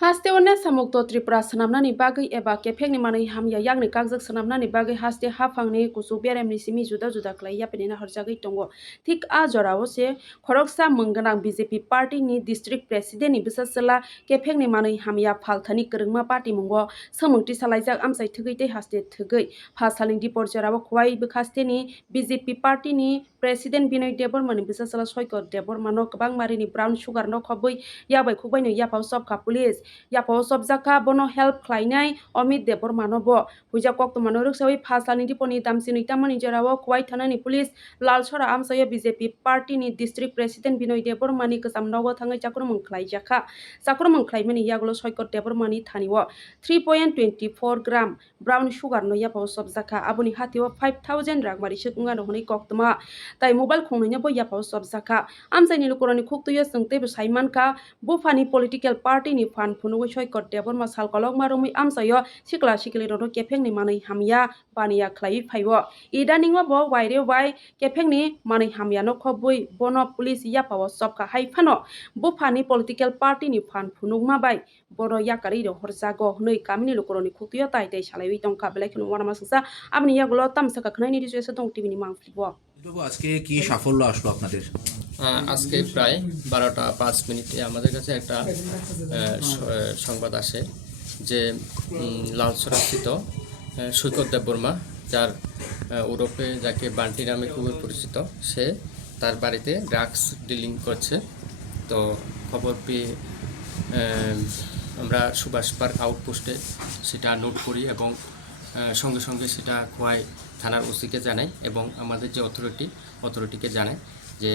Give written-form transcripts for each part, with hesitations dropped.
Haste one samukto Tripura sanamnani bagai eba kefekni manai hamya yakni kakjak sanamnani bagai haste hafangni kusuk beremni simi juda juda khlai yapeni harjagai tongo thik a jorao se khoroksa mungganang BJP party ni district president ni bisasala kefekni manai hamya phalthani kwrwngma party mungo samungti salaijak amsai thugui tei haste thugui phasaling dipor jorao khwai bukhaste ni BJP party ni president Binoy Deborma ni bisasala Soikor Deborma no kwbang mari ni brown sugar no khobui yabai khukbai no yapao sobka police yapao sobjaka bono help khlainai Omit Deborma no bo huija koktoma no ruksawi phasalni diponi damsini tamani jorao khwai thanani police lalsora amsayo BJP party ni district president Binoy Deborma ni kwcham nogo thangai chakrumung khlaijaka chakrumung khlaimani yagulo Soikor Deborma ni thaniwo 3.24 gram brown sugar no yapao sobjaka aboni hatio 5000 ragmari sukungano honi koktoma tai mobile khongnai bo yapao sobjaka amsaini lukurani khuktuyo sungtebo saimanka bufani political party ni fan phunugui Soikor Deborma salkolok marumui amsayo sikla sikli rodo kefengni manai hamya baniya khlai phaibo idaningo bo waire wai kefengni manai hamya no khobui bono police yapao sobka haifano bufani political party ni fan phunugma bai bono yakari ro horjago hnoi kamini lukurani khuktuyo tai tai salaiwi tongka belaikhunu warama sungsa abni yagulo tamsaka khnai ni rijuesa tong tv ni mangflibo আজকে কি সাফল্য আসলো আপনাদের? আজকে প্রায় 12টা 5 মিনিটে আমাদের কাছে একটা সংবাদ আসে যে লালসরাস্থিত সৈকত দেববর্মা যার ওরফে যাকে বান্টি নামে খুবই পরিচিত সে তার বাড়িতে ড্রাগস ডিলিং করছে। তো খবর পেয়ে আমরা সুভাষ পার্ক আউটপোস্টে সেটা নোট করি এবং সঙ্গে সঙ্গে সেটা খোয়াই থানার ওসিকে জানাই এবং আমাদের যে অথরিটিকে জানাই যে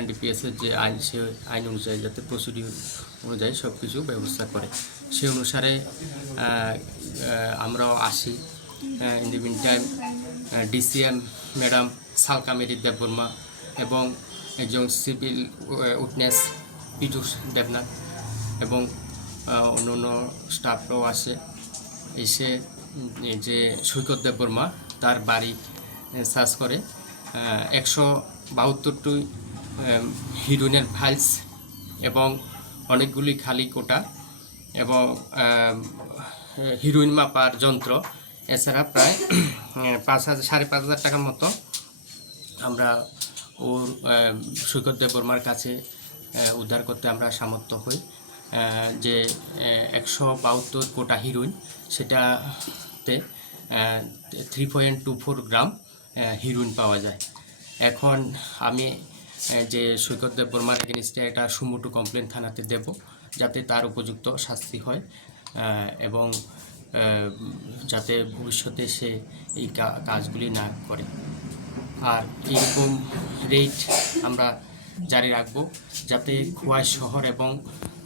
এনডিপিএসের যে আইন সে আইন অনুযায়ী যাতে প্রসিডিউর অনুযায়ী সব কিছু ব্যবস্থা করে সে অনুসারে আমরাও আসি। In the mean time DCM madam সালকামেরি দেববর্মা এবং একজন সিভিল উইটনেস পীযুষ দেবনাথ এবং অন্যান্য স্টাফরাও আসে। এসে যে সৈকত দেববর্মা তার বাড়ি সার্চ করে 172টি হিরোইনের ফাইলস এবং অনেকগুলি খালি কোটা এবং হিরোইন মাপার যন্ত্র এছাড়া প্রায় 5,000 টাকার মতো আমরা ওর সৈকত দেববর্মার কাছে উদ্ধার করতে আমরা সামর্থ্য হই। যে 172 কোটা হিরোইন সেটাতে 3.24 গ্রাম হিরোইন পাওয়া যায়। এখন আমি যে সৈকত দেববর্মার এগেনস্টে একটা সুমোটো কমপ্লেন থানাতে দেব যাতে তার উপযুক্ত শাস্তি হয় এবং যাতে ভবিষ্যতে সে এই কাজগুলি না করে। আর এরকম রেট আমরা জারি রাখবো যাতে খোয়াই শহর এবং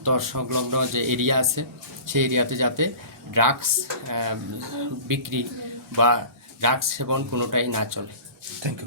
তর সংলগ্ন যে এরিয়া আছে সেই এরিয়াতে যাতে ড্রাগস বিক্রি বা ড্রাগস সেবন কোনোটাই না চলে। Thank you.